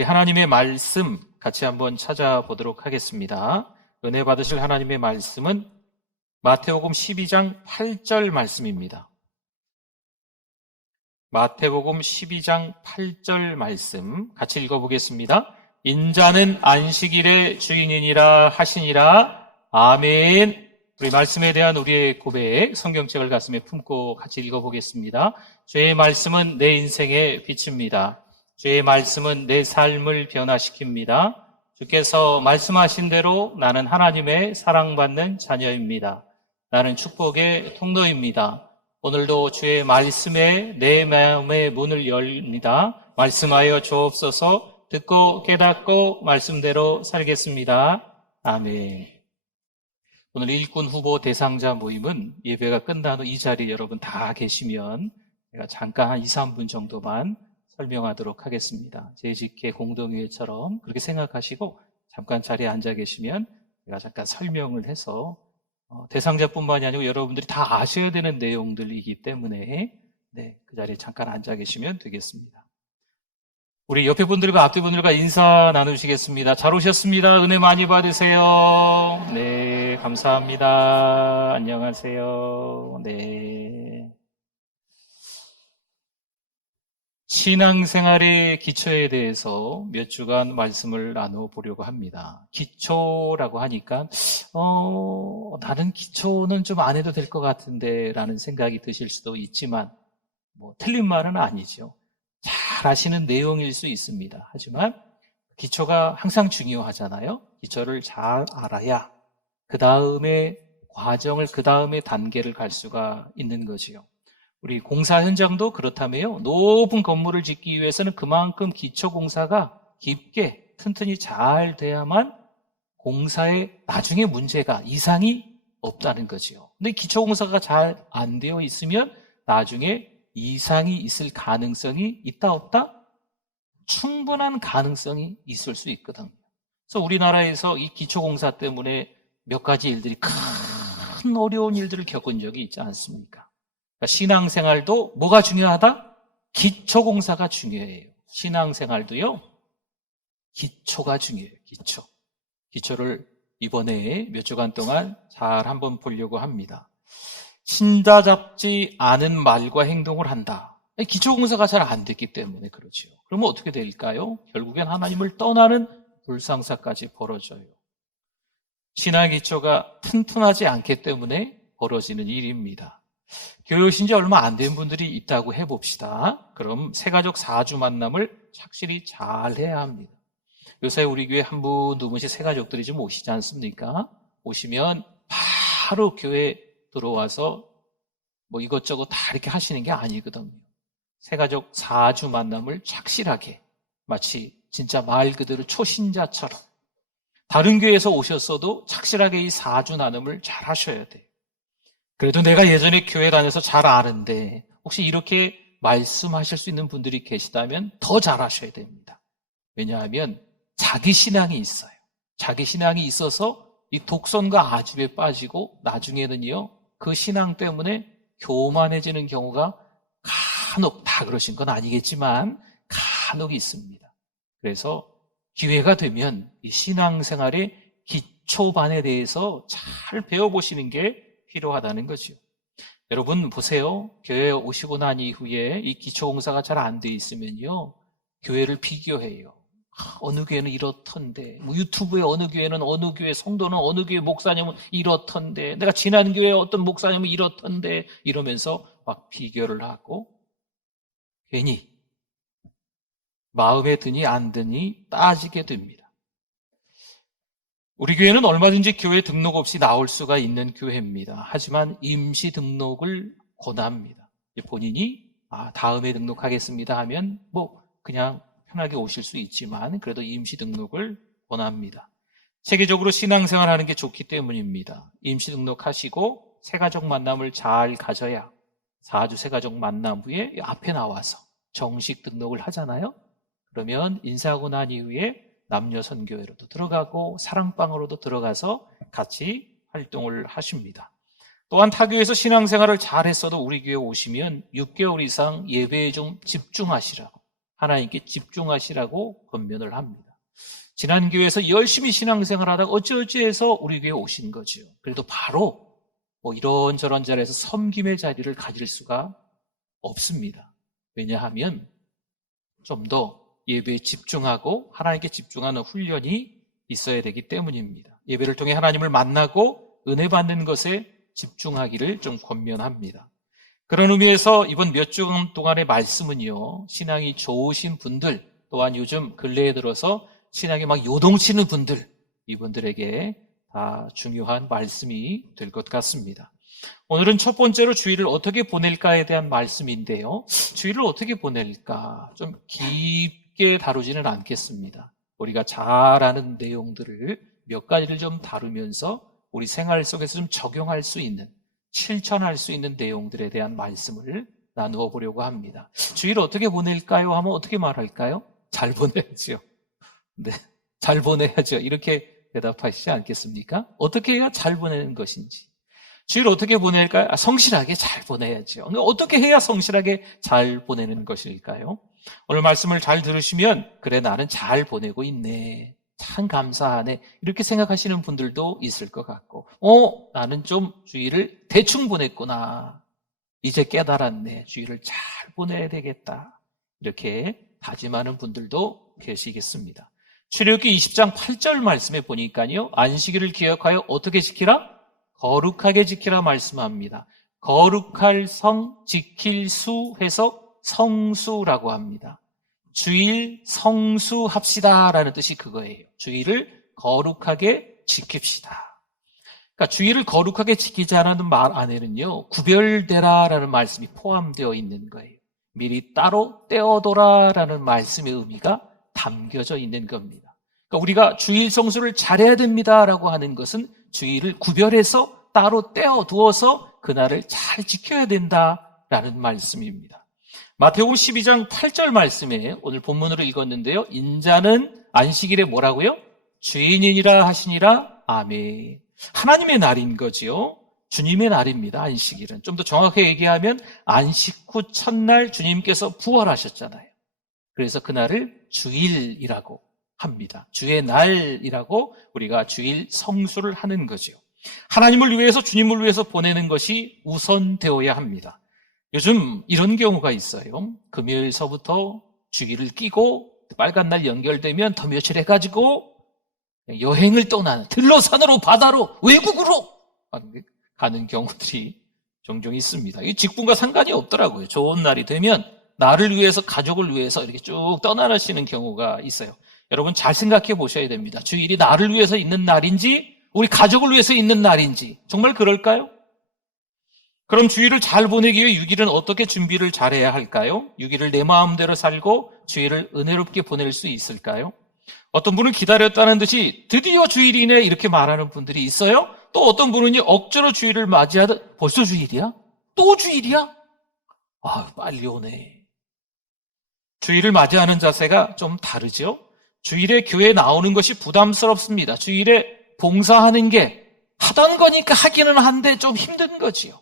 우리 하나님의 말씀 같이 한번 찾아보도록 하겠습니다. 은혜 받으실 하나님의 말씀은 마태복음 12장 8절 말씀입니다. 마태복음 12장 8절 말씀 같이 읽어보겠습니다. 인자는 안식일의 주인이니라 하시니라. 아멘. 우리 말씀에 대한 우리의 고백, 성경책을 가슴에 품고 같이 읽어보겠습니다. 주의 말씀은 내 인생의 빛입니다. 주의 말씀은 내 삶을 변화시킵니다. 주께서 말씀하신 대로 나는 하나님의 사랑받는 자녀입니다. 나는 축복의 통로입니다. 오늘도 주의 말씀에 내 마음의 문을 열립니다. 말씀하여 주옵소서. 듣고 깨닫고 말씀대로 살겠습니다. 아멘. 오늘 일꾼 후보 대상자 모임은 예배가 끝난 후 이 자리에 여러분 다 계시면 제가 잠깐 한 2, 3분 정도만 설명하도록 하겠습니다. 제2계 공동회처럼 그렇게 생각하시고 잠깐 자리에 앉아 계시면 제가 잠깐 설명을 해서 대상자뿐만이 아니고 여러분들이 다 아셔야 되는 내용들이기 때문에 그 자리에 잠깐 앉아 계시면 되겠습니다. 우리 옆에 분들과 앞뒤 분들과 인사 나누시겠습니다. 잘 오셨습니다. 은혜 많이 받으세요. 네, 감사합니다. 안녕하세요. 네. 신앙생활의 기초에 대해서 몇 주간 말씀을 나눠보려고 합니다. 기초라고 하니까 나는 기초는 좀 안 해도 될 것 같은데 라는 생각이 드실 수도 있지만 틀린 말은 아니죠. 잘 아시는 내용일 수 있습니다. 하지만 기초가 항상 중요하잖아요. 기초를 잘 알아야 그 다음에 과정을, 그 다음에 단계를 갈 수가 있는 거지요. 우리 공사 현장도 그렇다며요. 높은 건물을 짓기 위해서는 그만큼 기초 공사가 깊게 튼튼히 잘 돼야만 공사에 나중에 문제가, 이상이 없다는 거지요. 근데 기초 공사가 잘 안 되어 있으면 나중에 이상이 있을 가능성이 있다 없다? 충분한 가능성이 있을 수 있거든요. 그래서 우리나라에서 이 기초공사 때문에 몇 가지 일들이 큰 어려운 일들을 겪은 적이 있지 않습니까? 그러니까 신앙생활도 뭐가 중요하다? 기초공사가 중요해요. 신앙생활도요, 기초가 중요해요. 기초를 이번에 몇 주간 동안 잘 한번 보려고 합니다. 신자 잡지 않은 말과 행동을 한다. 기초공사가 잘 안 됐기 때문에 그렇죠. 그러면 어떻게 될까요? 결국엔 하나님을 떠나는 불상사까지 벌어져요. 신앙 기초가 튼튼하지 않기 때문에 벌어지는 일입니다. 교회 오신 지 얼마 안 된 분들이 있다고 해봅시다. 그럼 새가족 4주 만남을 착실히 잘 해야 합니다. 요새 우리 교회 한 분, 두 분씩 새가족들이 좀 오시지 않습니까? 오시면 바로 교회 들어와서 이것저것 다 이렇게 하시는 게 아니거든요. 새가족 4주 만남을 착실하게, 마치 진짜 말 그대로 초신자처럼 다른 교회에서 오셨어도 착실하게 이 4주 나눔을 잘 하셔야 돼요. 그래도 내가 예전에 교회 다녀서 잘 아는데 혹시 이렇게 말씀하실 수 있는 분들이 계시다면 더 잘 하셔야 됩니다. 왜냐하면 자기 신앙이 있어요. 자기 신앙이 있어서 이 독선과 아집에 빠지고 나중에는요, 그 신앙 때문에 교만해지는 경우가 간혹, 다 그러신 건 아니겠지만 간혹 있습니다. 그래서 기회가 되면 이 신앙생활의 기초반에 대해서 잘 배워보시는 게 필요하다는 거죠. 여러분 보세요. 교회에 오시고 난 이후에 이 기초공사가 잘 안 돼 있으면요, 교회를 비교해요. 어느 교회는 이렇던데, 유튜브에 어느 교회는 어느 교회 성도는 어느 교회 목사님은 이렇던데, 내가 지난 교회에 어떤 목사님은 이렇던데, 이러면서 막 비교를 하고 괜히 마음에 드니 안 드니 따지게 됩니다. 우리 교회는 얼마든지 교회 등록 없이 나올 수가 있는 교회입니다. 하지만 임시 등록을 권합니다. 본인이 다음에 등록하겠습니다 하면 그냥 편하게 오실 수 있지만 그래도 임시 등록을 권합니다. 세계적으로 신앙생활하는 게 좋기 때문입니다. 임시 등록하시고 새가족 만남을 잘 가져야 4주 새가족 만남 후에 앞에 나와서 정식 등록을 하잖아요. 그러면 인사하고 난 이후에 남녀 선교회로도 들어가고 사랑방으로도 들어가서 같이 활동을 하십니다. 또한 타교에서 신앙생활을 잘 했어도 우리 교회 오시면 6개월 이상 예배에 좀 집중하시라고, 하나님께 집중하시라고 권면을 합니다. 지난 교회에서 열심히 신앙생활하다가 어찌어찌해서 우리 교회에 오신 거죠. 그래도 바로 이런저런 자리에서 섬김의 자리를 가질 수가 없습니다. 왜냐하면 좀 더 예배에 집중하고 하나님께 집중하는 훈련이 있어야 되기 때문입니다. 예배를 통해 하나님을 만나고 은혜 받는 것에 집중하기를 좀 권면합니다. 그런 의미에서 이번 몇 주간 동안의 말씀은요, 신앙이 좋으신 분들, 또한 요즘 근래에 들어서 신앙이 막 요동치는 분들, 이분들에게 다 중요한 말씀이 될 것 같습니다. 오늘은 첫 번째로 주일을 어떻게 보낼까에 대한 말씀인데요. 주일을 어떻게 보낼까? 좀 깊게 다루지는 않겠습니다. 우리가 잘 아는 내용들을 몇 가지를 좀 다루면서 우리 생활 속에서 좀 적용할 수 있는, 실천할 수 있는 내용들에 대한 말씀을 나누어 보려고 합니다. 주일을 어떻게 보낼까요? 하면 어떻게 말할까요? 잘 보내야죠. 네, 잘 보내야죠. 이렇게 대답하시지 않겠습니까? 어떻게 해야 잘 보내는 것인지. 주일을 어떻게 보낼까요? 성실하게 잘 보내야죠. 어떻게 해야 성실하게 잘 보내는 것일까요? 오늘 말씀을 잘 들으시면, 그래, 나는 잘 보내고 있네, 참 감사하네, 이렇게 생각하시는 분들도 있을 것 같고, 나는 좀 주일을 대충 보냈구나, 이제 깨달았네, 주일을 잘 보내야 되겠다, 이렇게 다짐하는 분들도 계시겠습니다. 출애굽기 20장 8절 말씀에 보니까요, 안식일을 기억하여 어떻게 지키라? 거룩하게 지키라 말씀합니다. 거룩할 성, 지킬 수 해서 성수라고 합니다. 주일 성수합시다라는 뜻이 그거예요. 주일을 거룩하게 지킵시다. 그러니까 주일을 거룩하게 지키자라는 말 안에는요, 구별되라라는 말씀이 포함되어 있는 거예요. 미리 따로 떼어둬라라는 말씀의 의미가 담겨져 있는 겁니다. 그러니까 우리가 주일 성수를 잘해야 됩니다라고 하는 것은 주일을 구별해서 따로 떼어두어서 그날을 잘 지켜야 된다라는 말씀입니다. 마태복음 12장 8절 말씀에 오늘 본문으로 읽었는데요, 인자는 안식일에 뭐라고요? 주인이니라 하시니라. 아멘. 하나님의 날인 거지요. 주님의 날입니다. 안식일은. 좀 더 정확하게 얘기하면 안식 후 첫날 주님께서 부활하셨잖아요. 그래서 그날을 주일이라고 합니다. 주의 날이라고 우리가 주일 성수를 하는 거죠. 하나님을 위해서, 주님을 위해서 보내는 것이 우선되어야 합니다. 요즘 이런 경우가 있어요. 금요일서부터 주일을 끼고 빨간 날 연결되면 더 며칠 해가지고 여행을 떠나는, 들러산으로, 바다로, 외국으로 가는 경우들이 종종 있습니다. 이 직분과 상관이 없더라고요. 좋은 날이 되면 나를 위해서, 가족을 위해서 이렇게 쭉 떠나시는 경우가 있어요. 여러분 잘 생각해 보셔야 됩니다. 주일이 나를 위해서 있는 날인지 우리 가족을 위해서 있는 날인지 정말 그럴까요? 그럼 주일을 잘 보내기 위해 6일은 어떻게 준비를 잘해야 할까요? 6일을 내 마음대로 살고 주일을 은혜롭게 보낼 수 있을까요? 어떤 분은 기다렸다는 듯이 드디어 주일이네 이렇게 말하는 분들이 있어요. 또 어떤 분은 억지로 주일을 맞이하듯 벌써 주일이야? 또 주일이야? 빨리 오네. 주일을 맞이하는 자세가 좀 다르죠? 주일에 교회에 나오는 것이 부담스럽습니다. 주일에 봉사하는 게 하던 거니까 하기는 한데 좀 힘든 거지요.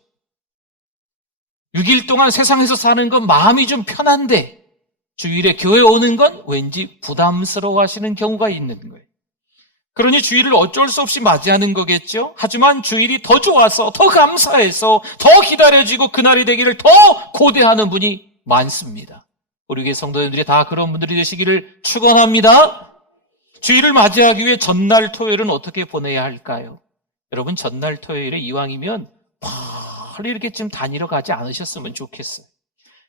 6일 동안 세상에서 사는 건 마음이 좀 편한데 주일에 교회 오는 건 왠지 부담스러워 하시는 경우가 있는 거예요. 그러니 주일을 어쩔 수 없이 맞이하는 거겠죠. 하지만 주일이 더 좋아서, 더 감사해서, 더 기다려지고 그날이 되기를 더 고대하는 분이 많습니다. 우리 교회 성도님들이 다 그런 분들이 되시기를 축원합니다. 주일을 맞이하기 위해 전날 토요일은 어떻게 보내야 할까요? 여러분 전날 토요일에 이왕이면 빨리 이렇게 좀 다니러 가지 않으셨으면 좋겠어요.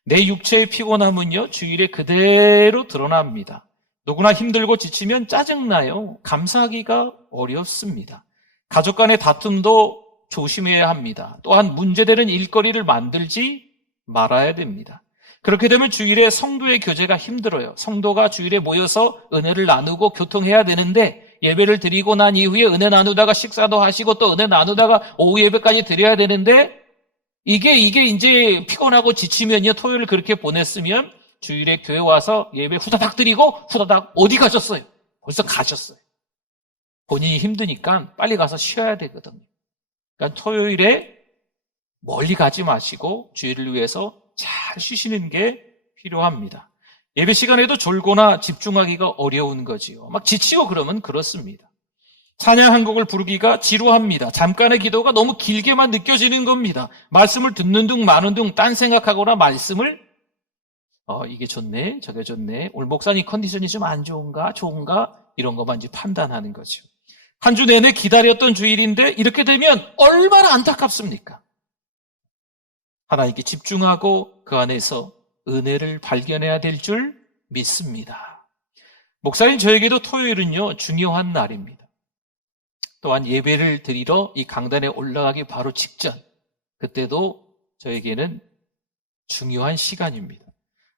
내 육체의 피곤함은요, 주일에 그대로 드러납니다. 누구나 힘들고 지치면 짜증나요. 감사하기가 어렵습니다. 가족 간의 다툼도 조심해야 합니다. 또한 문제되는 일거리를 만들지 말아야 됩니다. 그렇게 되면 주일에 성도의 교제가 힘들어요. 성도가 주일에 모여서 은혜를 나누고 교통해야 되는데 예배를 드리고 난 이후에 은혜 나누다가 식사도 하시고 또 은혜 나누다가 오후 예배까지 드려야 되는데 이게 이제 피곤하고 지치면요, 토요일 그렇게 보냈으면 주일에 교회 와서 예배 후다닥 드리고 후다닥 어디 가셨어요? 벌써 가셨어요. 본인이 힘드니까 빨리 가서 쉬어야 되거든요. 그러니까 토요일에 멀리 가지 마시고 주일을 위해서 잘 쉬시는 게 필요합니다. 예배 시간에도 졸거나 집중하기가 어려운 거지요. 막 지치고 그러면 그렇습니다. 찬양 한 곡을 부르기가 지루합니다. 잠깐의 기도가 너무 길게만 느껴지는 겁니다. 말씀을 듣는 둥 마는 둥 딴 생각하거나 말씀을 이게 좋네 저게 좋네 오늘 목사님 컨디션이 좀 안 좋은가 이런 것만 이제 판단하는 거죠. 한 주 내내 기다렸던 주일인데 이렇게 되면 얼마나 안타깝습니까? 하나님께 집중하고 그 안에서 은혜를 발견해야 될 줄 믿습니다. 목사님 저에게도 토요일은요 중요한 날입니다. 또한 예배를 드리러 이 강단에 올라가기 바로 직전 그때도 저에게는 중요한 시간입니다.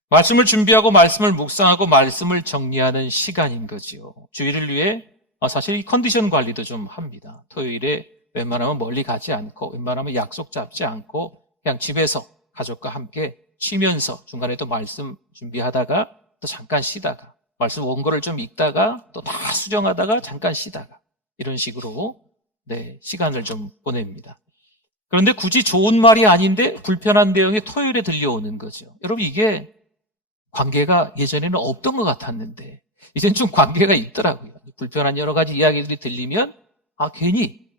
말씀을 준비하고 말씀을 묵상하고 말씀을 정리하는 시간인 거지요. 주일을 위해 사실 이 컨디션 관리도 좀 합니다. 토요일에 웬만하면 멀리 가지 않고 웬만하면 약속 잡지 않고 그냥 집에서 가족과 함께 쉬면서 중간에 또 말씀 준비하다가 또 잠깐 쉬다가 말씀 원고를 좀 읽다가 또 다 수정하다가 잠깐 쉬다가 이런 식으로 시간을 좀 보냅니다. 그런데 굳이 좋은 말이 아닌데 불편한 내용이 토요일에 들려오는 거죠. 여러분 이게 관계가 예전에는 없던 것 같았는데 이제는 좀 관계가 있더라고요. 불편한 여러 가지 이야기들이 들리면 괜히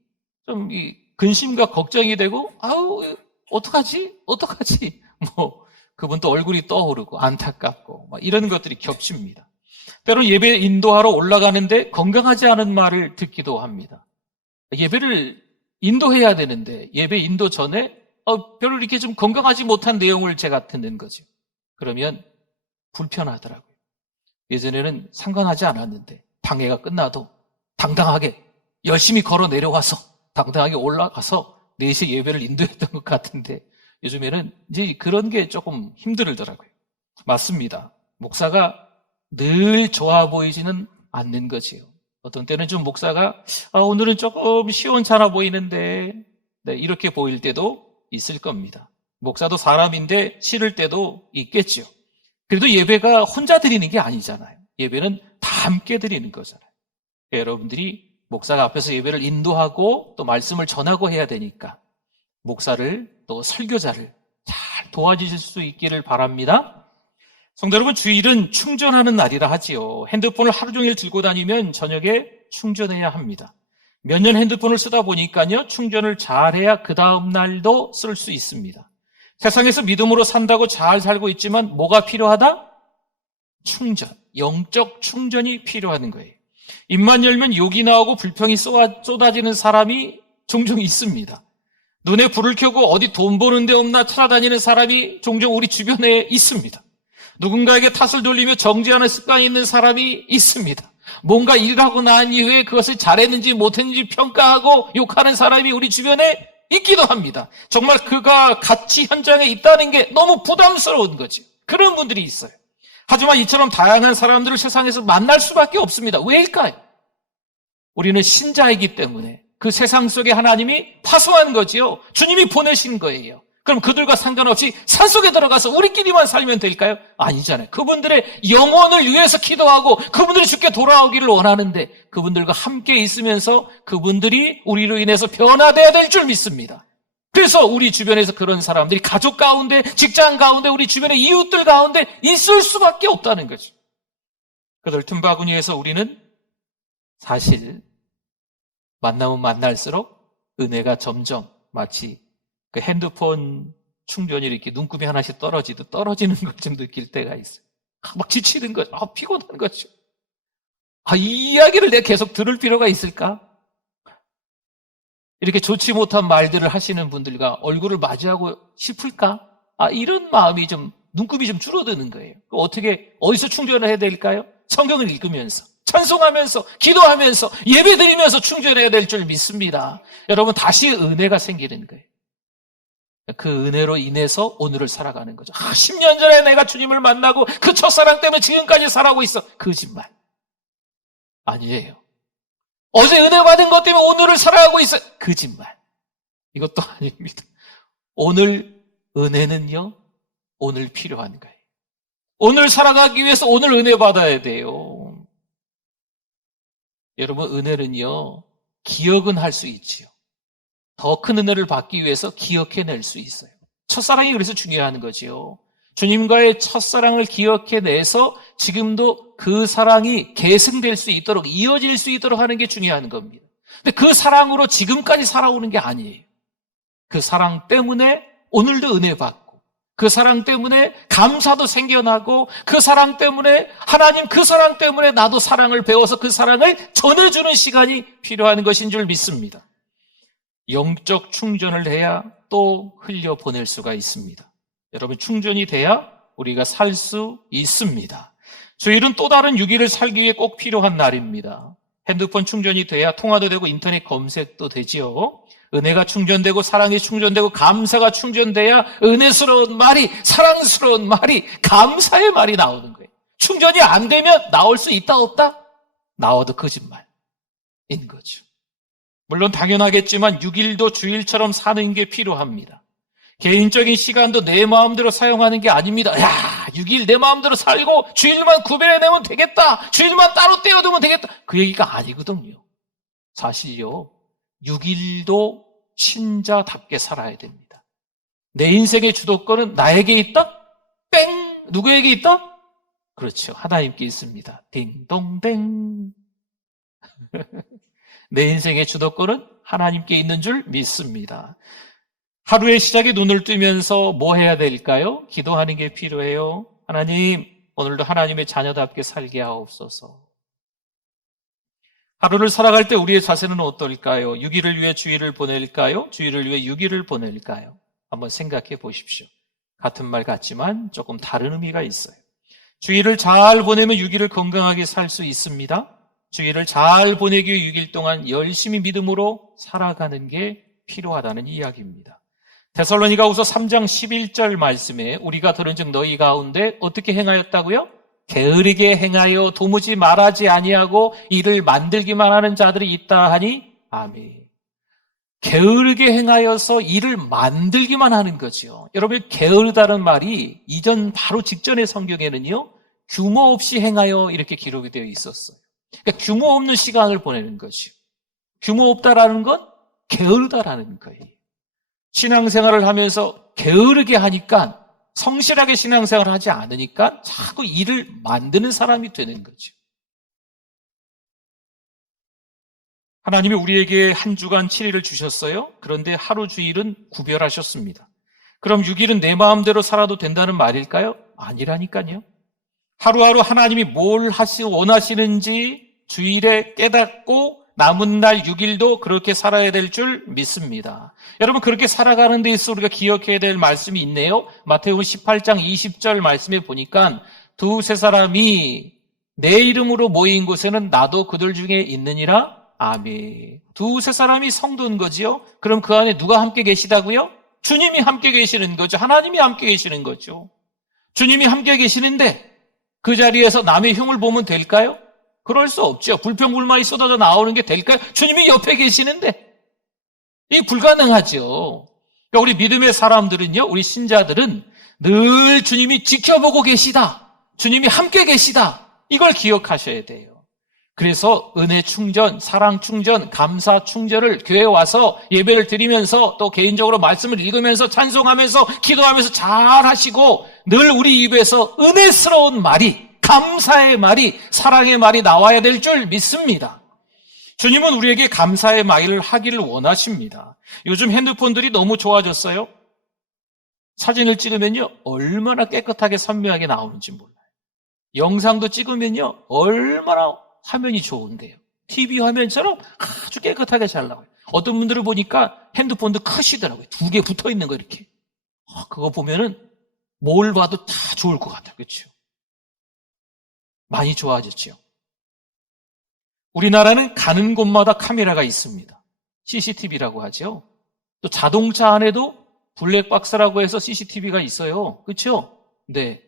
좀 이 근심과 걱정이 되고 어떡하지? 그분 또 얼굴이 떠오르고 안타깝고 이런 것들이 겹칩니다. 때로는 예배 인도하러 올라가는데 건강하지 않은 말을 듣기도 합니다. 예배를 인도해야 되는데 예배 인도 전에 별로 이렇게 좀 건강하지 못한 내용을 제가 듣는 거죠. 그러면 불편하더라고요. 예전에는 상관하지 않았는데 방해가 끝나도 당당하게 열심히 걸어 내려와서 당당하게 올라가서 4시에 예배를 인도했던 것 같은데 요즘에는 이제 그런 게 조금 힘들더라고요. 맞습니다. 목사가 늘 좋아 보이지는 않는 거지요. 어떤 때는 좀 목사가 오늘은 조금 시원찮아 보이는데 이렇게 보일 때도 있을 겁니다. 목사도 사람인데 싫을 때도 있겠죠. 그래도 예배가 혼자 드리는 게 아니잖아요. 예배는 다 함께 드리는 거잖아요. 여러분들이 목사가 앞에서 예배를 인도하고 또 말씀을 전하고 해야 되니까 목사를 또 설교자를 잘 도와주실 수 있기를 바랍니다. 성도 여러분, 주일은 충전하는 날이라 하지요. 핸드폰을 하루 종일 들고 다니면 저녁에 충전해야 합니다. 몇 년 핸드폰을 쓰다 보니까요, 충전을 잘해야 그 다음 날도 쓸 수 있습니다. 세상에서 믿음으로 산다고 잘 살고 있지만 뭐가 필요하다? 충전, 영적 충전이 필요한 거예요. 입만 열면 욕이 나오고 불평이 쏟아지는 사람이 종종 있습니다. 눈에 불을 켜고 어디 돈 버는 데 없나 찾아다니는 사람이 종종 우리 주변에 있습니다. 누군가에게 탓을 돌리며 정죄하는 습관이 있는 사람이 있습니다. 뭔가 일을 하고 난 이후에 그것을 잘했는지 못했는지 평가하고 욕하는 사람이 우리 주변에 있기도 합니다. 정말 그가 같이 현장에 있다는 게 너무 부담스러운 거죠. 그런 분들이 있어요. 하지만 이처럼 다양한 사람들을 세상에서 만날 수밖에 없습니다. 왜일까요? 우리는 신자이기 때문에 그 세상 속에 하나님이 파송한 거지요. 주님이 보내신 거예요. 그럼 그들과 상관없이 산속에 들어가서 우리끼리만 살면 될까요? 아니잖아요. 그분들의 영혼을 위해서 기도하고 그분들이 주께 돌아오기를 원하는데 그분들과 함께 있으면서 그분들이 우리로 인해서 변화되어야 될 줄 믿습니다. 그래서 우리 주변에서 그런 사람들이 가족 가운데, 직장 가운데, 우리 주변의 이웃들 가운데 있을 수밖에 없다는 거죠. 그 넓은 바구니에서 우리는 사실 만나면 만날수록 은혜가 점점 마치 그 핸드폰 충전이 이렇게 눈곱이 하나씩 떨어지는 걸 좀 느낄 때가 있어요. 막 지치는 거죠. 피곤한 거죠. 이 이야기를 내가 계속 들을 필요가 있을까? 이렇게 좋지 못한 말들을 하시는 분들과 얼굴을 맞이하고 싶을까? 이런 마음이 눈곱이 좀 줄어드는 거예요. 어디서 충전을 해야 될까요? 성경을 읽으면서, 찬송하면서, 기도하면서, 예배드리면서 충전해야 될 줄 믿습니다. 여러분, 다시 은혜가 생기는 거예요. 그 은혜로 인해서 오늘을 살아가는 거죠. 10년 전에 내가 주님을 만나고 그 첫사랑 때문에 지금까지 살아가고 있어. 거짓말. 아니에요. 어제 은혜 받은 것 때문에 오늘을 살아가고 있어. 거짓말. 이것도 아닙니다. 오늘 은혜는요, 오늘 필요한 거예요. 오늘 살아가기 위해서 오늘 은혜 받아야 돼요. 여러분, 은혜는요, 기억은 할 수 있지요. 더 큰 은혜를 받기 위해서 기억해낼 수 있어요. 첫사랑이 그래서 중요한 거지요. 주님과의 첫사랑을 기억해내서 지금도 그 사랑이 계승될 수 있도록, 이어질 수 있도록 하는 게 중요한 겁니다. 근데 그 사랑으로 지금까지 살아오는 게 아니에요. 그 사랑 때문에 오늘도 은혜 받고, 그 사랑 때문에 감사도 생겨나고, 그 사랑 때문에 하나님, 그 사랑 때문에 나도 사랑을 배워서 그 사랑을 전해주는 시간이 필요한 것인 줄 믿습니다. 영적 충전을 해야 또 흘려보낼 수가 있습니다. 여러분, 충전이 돼야 우리가 살 수 있습니다. 주일은 또 다른 유기를 살기 위해 꼭 필요한 날입니다. 핸드폰 충전이 돼야 통화도 되고 인터넷 검색도 되지요. 은혜가 충전되고 사랑이 충전되고 감사가 충전돼야 은혜스러운 말이, 사랑스러운 말이, 감사의 말이 나오는 거예요. 충전이 안 되면 나올 수 있다 없다? 나와도 거짓말인 거죠. 물론 당연하겠지만 6일도 주일처럼 사는 게 필요합니다. 개인적인 시간도 내 마음대로 사용하는 게 아닙니다. 야, 6일 내 마음대로 살고 주일만 구별해내면 되겠다. 주일만 따로 떼어두면 되겠다. 그 얘기가 아니거든요. 사실요, 6일도 신자답게 살아야 됩니다. 내 인생의 주도권은 나에게 있다? 땡! 누구에게 있다? 그렇죠. 하나님께 있습니다. 딩동댕. 내 인생의 주도권은 하나님께 있는 줄 믿습니다. 하루의 시작에 눈을 뜨면서 뭐 해야 될까요? 기도하는 게 필요해요. 하나님, 오늘도 하나님의 자녀답게 살게 하옵소서. 하루를 살아갈 때 우리의 자세는 어떨까요? 6일을 위해 주일을 보낼까요? 주일을 위해 6일을 보낼까요? 한번 생각해 보십시오. 같은 말 같지만 조금 다른 의미가 있어요. 주일을 잘 보내면 6일을 건강하게 살 수 있습니다. 주일을 잘 보내기 위해 6일 동안 열심히 믿음으로 살아가는 게 필요하다는 이야기입니다. 데살로니가후서 3장 11절 말씀에 우리가 들은즉 너희 가운데 어떻게 행하였다고요? 게으르게 행하여 도무지 말하지 아니하고 일을 만들기만 하는 자들이 있다 하니 아멘. 게으르게 행하여서 일을 만들기만 하는 거죠. 여러분, 게으르다는 말이 이전 바로 직전의 성경에는요, 규모 없이 행하여 이렇게 기록이 되어 있었어요. 그러니까 규모 없는 시간을 보내는 거죠. 규모 없다라는 건 게으르다라는 거예요. 신앙생활을 하면서 게으르게 하니까, 성실하게 신앙생활을 하지 않으니까 자꾸 일을 만드는 사람이 되는 거죠. 하나님이 우리에게 한 주간 7일을 주셨어요. 그런데 하루 주일은 구별하셨습니다. 그럼 6일은 내 마음대로 살아도 된다는 말일까요? 아니라니까요. 하루하루 하나님이 뭘 원하시는지 주일에 깨닫고 남은 날 6일도 그렇게 살아야 될 줄 믿습니다. 여러분, 그렇게 살아가는 데 있어 우리가 기억해야 될 말씀이 있네요. 마태복음 18장 20절 말씀에 보니까 두세 사람이 내 이름으로 모인 곳에는 나도 그들 중에 있느니라. 아멘. 두세 사람이 성도인 거지요. 그럼 그 안에 누가 함께 계시다고요? 주님이 함께 계시는 거죠. 하나님이 함께 계시는 거죠. 주님이 함께 계시는데 그 자리에서 남의 흉을 보면 될까요? 그럴 수 없죠. 불평불만이 쏟아져 나오는 게 될까요? 주님이 옆에 계시는데. 이게 불가능하죠. 그러니까 우리 믿음의 사람들은요, 우리 신자들은 늘 주님이 지켜보고 계시다. 주님이 함께 계시다. 이걸 기억하셔야 돼요. 그래서 은혜 충전, 사랑 충전, 감사 충전을 교회에 와서 예배를 드리면서 또 개인적으로 말씀을 읽으면서 찬송하면서 기도하면서 잘 하시고 늘 우리 입에서 은혜스러운 말이, 감사의 말이, 사랑의 말이 나와야 될 줄 믿습니다. 주님은 우리에게 감사의 말을 하기를 원하십니다. 요즘 핸드폰들이 너무 좋아졌어요. 사진을 찍으면요, 얼마나 깨끗하게 선명하게 나오는지 몰라요. 영상도 찍으면요, 얼마나 화면이 좋은데요. TV 화면처럼 아주 깨끗하게 잘 나와요. 어떤 분들을 보니까 핸드폰도 크시더라고요. 2개 붙어 있는 거 이렇게. 그거 보면은 뭘 봐도 다 좋을 것 같아요. 그렇죠? 많이 좋아졌죠. 우리나라는 가는 곳마다 카메라가 있습니다. CCTV라고 하죠. 또 자동차 안에도 블랙박스라고 해서 CCTV가 있어요. 그렇죠? 네.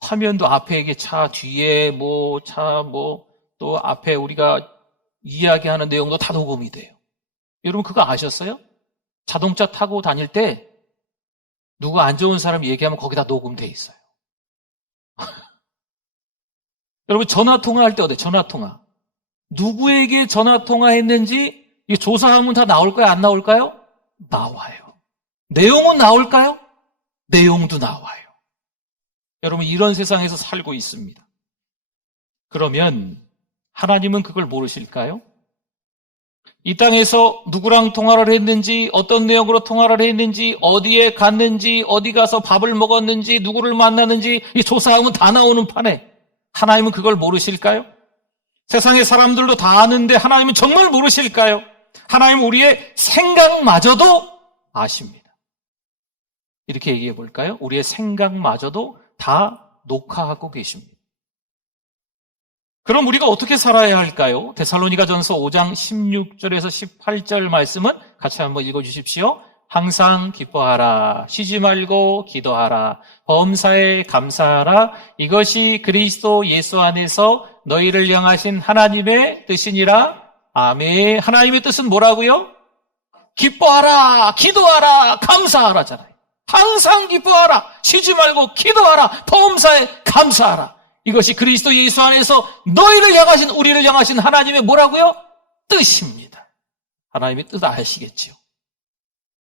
화면도 앞에 이게 차 뒤에 또 앞에 우리가 이야기하는 내용도 다 녹음이 돼요. 여러분 그거 아셨어요? 자동차 타고 다닐 때 누구 안 좋은 사람 얘기하면 거기다 녹음돼 있어요. 여러분 전화통화할 때 어때요? 전화통화. 누구에게 전화통화했는지 조사하면 다 나올까요? 안 나올까요? 나와요. 내용은 나올까요? 내용도 나와요. 여러분, 이런 세상에서 살고 있습니다. 그러면 하나님은 그걸 모르실까요? 이 땅에서 누구랑 통화를 했는지, 어떤 내용으로 통화를 했는지, 어디에 갔는지, 어디 가서 밥을 먹었는지, 누구를 만났는지 이 조사하면 다 나오는 판에 하나님은 그걸 모르실까요? 세상의 사람들도 다 아는데 하나님은 정말 모르실까요? 하나님은 우리의 생각마저도 아십니다. 이렇게 얘기해 볼까요? 우리의 생각마저도 다 녹화하고 계십니다. 그럼 우리가 어떻게 살아야 할까요? 데살로니가전서 5장 16절에서 18절 말씀은 같이 한번 읽어주십시오. 항상 기뻐하라, 쉬지 말고 기도하라, 범사에 감사하라, 이것이 그리스도 예수 안에서 너희를 향하신 하나님의 뜻이니라. 아멘. 하나님의 뜻은 뭐라고요? 기뻐하라, 기도하라, 감사하라잖아요. 항상 기뻐하라, 쉬지 말고 기도하라, 범사에 감사하라. 이것이 그리스도 예수 안에서 너희를 향하신, 우리를 향하신 하나님의 뭐라고요? 뜻입니다. 하나님의 뜻 아시겠지요?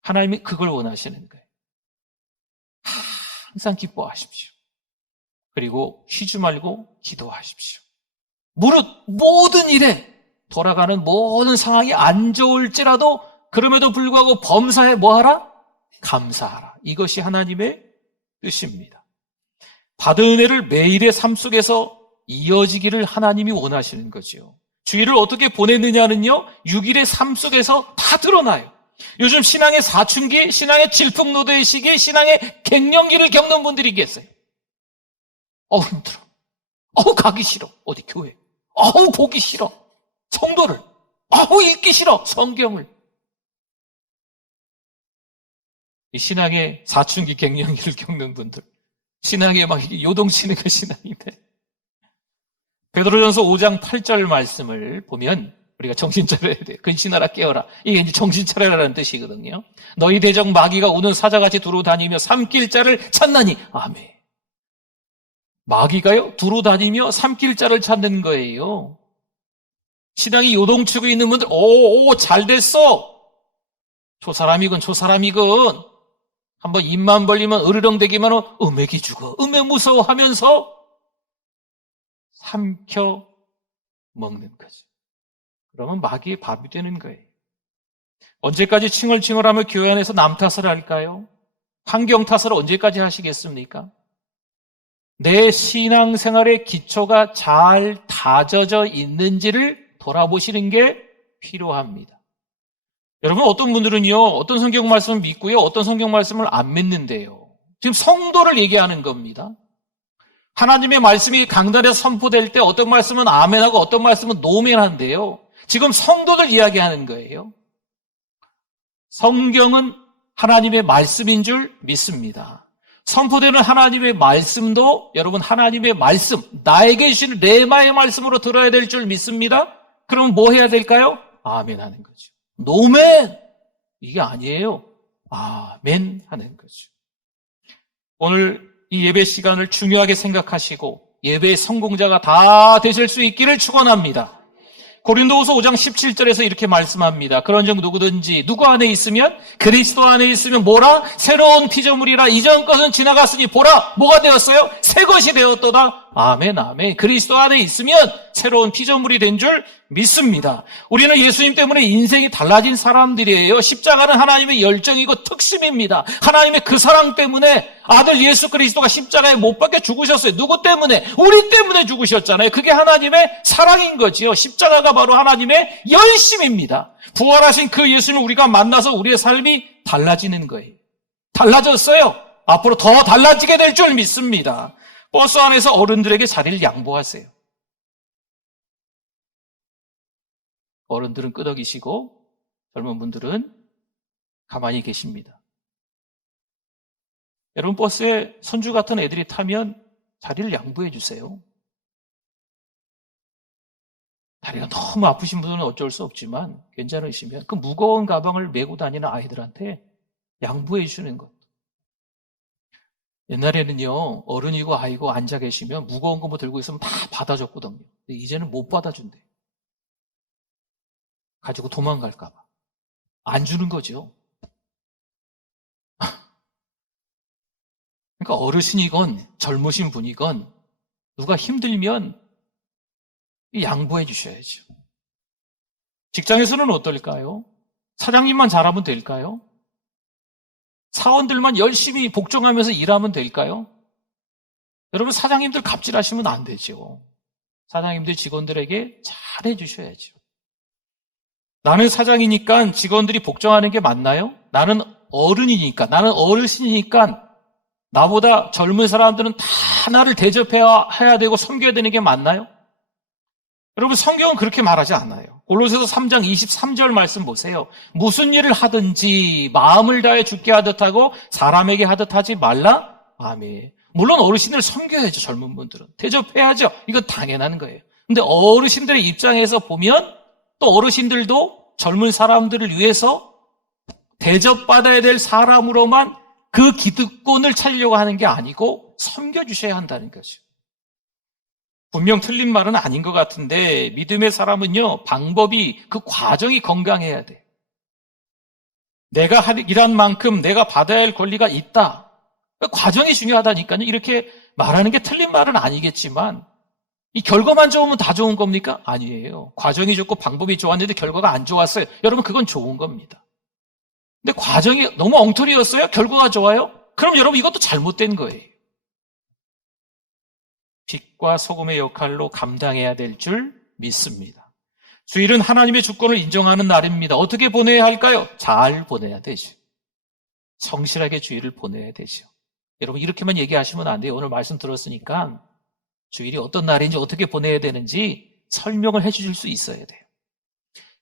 하나님이 그걸 원하시는 거예요. 항상 기뻐하십시오. 그리고 쉬지 말고 기도하십시오. 무릇 모든 일에, 돌아가는 모든 상황이 안 좋을지라도 그럼에도 불구하고 범사에 뭐하라? 감사하라. 이것이 하나님의 뜻입니다. 받은 은혜를 매일의 삶 속에서 이어지기를 하나님이 원하시는 거죠. 주일을 어떻게 보냈느냐는요, 6일의 삶 속에서 다 드러나요. 요즘 신앙의 사춘기, 신앙의 질풍노도의 시기, 신앙의 갱년기를 겪는 분들이 계세요. 힘들어. 가기 싫어. 어디 교회. 보기 싫어. 성도를. 읽기 싫어. 성경을. 이 신앙의 사춘기 갱년기를 겪는 분들. 신앙에 막 요동치는 그 신앙인데. 베드로전서 5장 8절 말씀을 보면 우리가 정신 차려야 돼요. 근신하라 깨어라. 이게 이제 정신 차려라는 뜻이거든요. 너희 대적 마귀가 우는 사자같이 두루 다니며 삼킬 자를 찾나니. 아멘. 마귀가요? 두루 다니며 삼킬 자를 찾는 거예요. 신앙이 요동치고 있는 분들, 잘 됐어. 저 사람이건 한번 입만 벌리면 으르렁대기만 하면 음액이 죽어. 음액 무서워 하면서 삼켜 먹는 거죠. 그러면 마귀의 밥이 되는 거예요. 언제까지 칭얼칭얼하며 교회 안에서 남 탓을 할까요? 환경 탓을 언제까지 하시겠습니까? 내 신앙생활의 기초가 잘 다져져 있는지를 돌아보시는 게 필요합니다. 여러분, 어떤 분들은요, 어떤 성경 말씀을 믿고요, 어떤 성경 말씀을 안 믿는데요. 지금 성도를 얘기하는 겁니다. 하나님의 말씀이 강단에서 선포될 때 어떤 말씀은 아멘하고 어떤 말씀은 노멘한데요. 지금 성도들 이야기하는 거예요. 성경은 하나님의 말씀인 줄 믿습니다. 선포되는 하나님의 말씀도 여러분 하나님의 말씀, 나에게 주신 레마의 말씀으로 들어야 될 줄 믿습니다. 그럼 뭐 해야 될까요? 아멘 하는 거죠. 노멘! 이게 아니에요. 아멘 하는 거죠. 오늘 이 예배 시간을 중요하게 생각하시고 예배의 성공자가 다 되실 수 있기를 축원합니다. 고린도후서 5장 17절에서 이렇게 말씀합니다. 그런즉 누구든지 누구 안에 있으면, 그리스도 안에 있으면 뭐라? 새로운 피조물이라. 이전 것은 지나갔으니 보라, 뭐가 되었어요? 새 것이 되었도다. 아멘, 아멘. 그리스도 안에 있으면 새로운 피조물이 된 줄 믿습니다. 우리는 예수님 때문에 인생이 달라진 사람들이에요. 십자가는 하나님의 열정이고 특심입니다. 하나님의 그 사랑 때문에 아들 예수 그리스도가 십자가에 못 박혀 죽으셨어요. 누구 때문에? 우리 때문에 죽으셨잖아요. 그게 하나님의 사랑인 거지요. 십자가가 바로 하나님의 열심입니다. 부활하신 그 예수님을 우리가 만나서 우리의 삶이 달라지는 거예요. 달라졌어요. 앞으로 더 달라지게 될 줄 믿습니다. 버스 안에서 어른들에게 자리를 양보하세요. 어른들은 끄덕이시고 젊은 분들은 가만히 계십니다. 여러분, 버스에 손주 같은 애들이 타면 자리를 양보해 주세요. 다리가 너무 아프신 분들은 어쩔 수 없지만 괜찮으시면 그 무거운 가방을 메고 다니는 아이들한테 양보해 주는 것. 옛날에는요, 어른이고 아이고 앉아 계시면 무거운 거 뭐 들고 있으면 다 받아줬거든요. 근데 이제는 못 받아준대. 가지고 도망갈까 봐. 안 주는 거죠. 그러니까 그러니까 어르신이건 젊으신 분이건 누가 힘들면 양보해 주셔야죠. 직장에서는 어떨까요? 사장님만 잘하면 될까요? 사원들만 열심히 복종하면서 일하면 될까요? 여러분, 사장님들 갑질하시면 안 되죠. 사장님들 직원들에게 잘해 주셔야죠. 나는 사장이니까 직원들이 복종하는 게 맞나요? 나는 어른이니까, 나는 어르신이니까 나보다 젊은 사람들은 다 나를 대접해야 되고 섬겨야 되는 게 맞나요? 여러분, 성경은 그렇게 말하지 않아요. 골로새서 3장 23절 말씀 보세요. 무슨 일을 하든지 마음을 다해 주께 하듯 하고 사람에게 하듯 하지 말라. 아멘. 물론 어르신을 섬겨야죠. 젊은 분들은 대접해야죠. 이건 당연한 거예요. 근데 어르신들의 입장에서 보면 또 어르신들도 젊은 사람들을 위해서 대접받아야 될 사람으로만 그 기득권을 찾으려고 하는 게 아니고 섬겨주셔야 한다는 거죠. 분명 틀린 말은 아닌 것 같은데 믿음의 사람은요, 방법이, 그 과정이 건강해야 돼요. 내가 일한 만큼 내가 받아야 할 권리가 있다. 그 과정이 중요하다니까요. 이렇게 말하는 게 틀린 말은 아니겠지만 이 결과만 좋으면 다 좋은 겁니까? 아니에요. 과정이 좋고 방법이 좋았는데 결과가 안 좋았어요. 여러분, 그건 좋은 겁니다. 근데 과정이 너무 엉터리였어요? 결과가 좋아요? 그럼 여러분, 이것도 잘못된 거예요. 빛과 소금의 역할로 감당해야 될 줄 믿습니다. 주일은 하나님의 주권을 인정하는 날입니다. 어떻게 보내야 할까요? 잘 보내야 되죠. 성실하게 주일을 보내야 되죠. 여러분, 이렇게만 얘기하시면 안 돼요. 오늘 말씀 들었으니까 주일이 어떤 날인지 어떻게 보내야 되는지 설명을 해주실 수 있어야 돼요.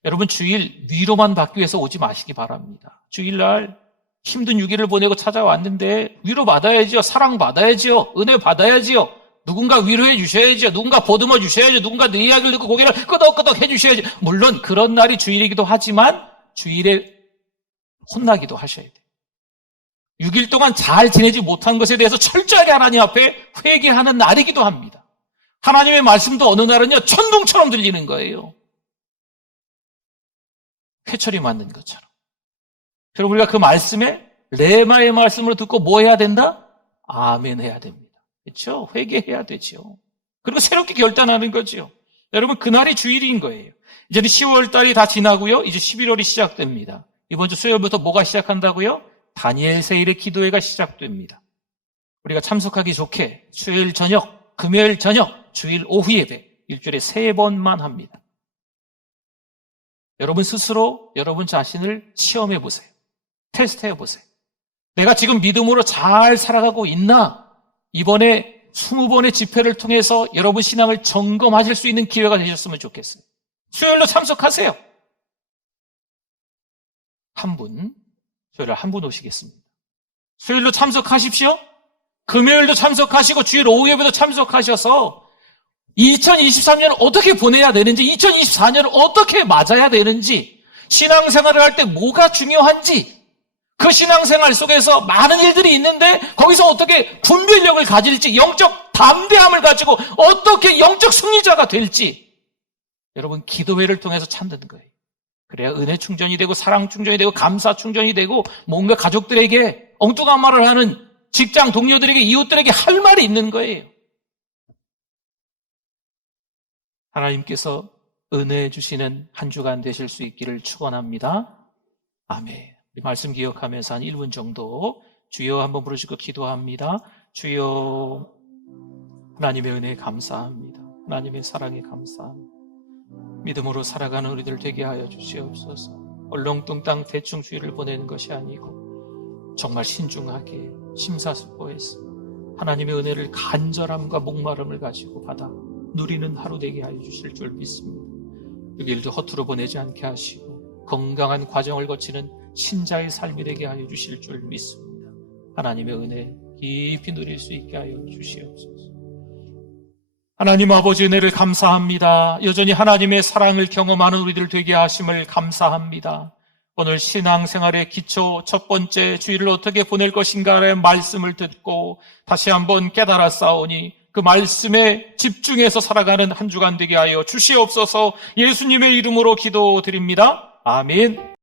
여러분, 주일 위로만 받기 위해서 오지 마시기 바랍니다. 주일날 힘든 6일을 보내고 찾아왔는데 위로 받아야죠. 사랑 받아야죠. 은혜 받아야죠. 누군가 위로해 주셔야죠. 누군가 보듬어 주셔야죠. 누군가 내 이야기를 듣고 고개를 끄덕끄덕 해 주셔야죠. 물론 그런 날이 주일이기도 하지만 주일에 혼나기도 하셔야 돼요. 6일 동안 잘 지내지 못한 것에 대해서 철저하게 하나님 앞에 회개하는 날이기도 합니다. 하나님의 말씀도 어느 날은요, 천둥처럼 들리는 거예요. 회철이 맞는 것처럼. 여러분, 우리가 그 말씀에 레마의 말씀을 듣고 뭐 해야 된다? 아멘 해야 됩니다. 그렇죠? 회개해야 되죠. 그리고 새롭게 결단하는 거죠. 여러분, 그날이 주일인 거예요. 이제는 10월 달이 다 지나고요. 이제 11월이 시작됩니다. 이번 주 수요일부터 뭐가 시작한다고요? 다니엘 세일의 기도회가 시작됩니다. 우리가 참석하기 좋게 수요일 저녁, 금요일 저녁, 주일 오후 예배 일주일에 3번만 합니다. 여러분 스스로 여러분 자신을 시험해 보세요. 테스트해 보세요. 내가 지금 믿음으로 잘 살아가고 있나? 이번에 20번의 집회를 통해서 여러분 신앙을 점검하실 수 있는 기회가 되셨으면 좋겠어요. 수요일로 참석하세요. 수요일에 한 분 오시겠습니다. 수요일로 참석하십시오. 금요일도 참석하시고 주일 오후 예배도 참석하셔서 2023년을 어떻게 보내야 되는지, 2024년을 어떻게 맞아야 되는지, 신앙생활을 할 때 뭐가 중요한지, 그 신앙생활 속에서 많은 일들이 있는데 거기서 어떻게 분별력을 가질지, 영적 담대함을 가지고 어떻게 영적 승리자가 될지 여러분 기도회를 통해서 찾는 거예요. 그래야 은혜 충전이 되고 사랑 충전이 되고 감사 충전이 되고 뭔가 가족들에게 엉뚱한 말을 하는 직장 동료들에게 이웃들에게 할 말이 있는 거예요. 하나님께서 은혜 주시는 한 주간 되실 수 있기를 축원합니다. 아멘. 말씀 기억하면서 한 1분 정도 주여 한번 부르시고 기도합니다. 주여, 하나님의 은혜에 감사합니다. 하나님의 사랑에 감사합니다. 믿음으로 살아가는 우리들 되게 하여 주시옵소서. 얼렁뚱땅 대충 주일을 보내는 것이 아니고 정말 신중하게 심사숙고해서 하나님의 은혜를 간절함과 목마름을 가지고 받아 누리는 하루 되게 하여 주실 줄 믿습니다. 6일도 허투루 보내지 않게 하시고 건강한 과정을 거치는 신자의 삶이 되게 하여 주실 줄 믿습니다. 하나님의 은혜 깊이 누릴 수 있게 하여 주시옵소서. 하나님 아버지 은혜를 감사합니다. 여전히 하나님의 사랑을 경험하는 우리들 되게 하심을 감사합니다. 오늘 신앙생활의 기초 첫 번째 주일을 어떻게 보낼 것인가의 말씀을 듣고 다시 한번 깨달았사오니 그 말씀에 집중해서 살아가는 한 주간 되게 하여 주시옵소서. 예수님의 이름으로 기도드립니다. 아멘.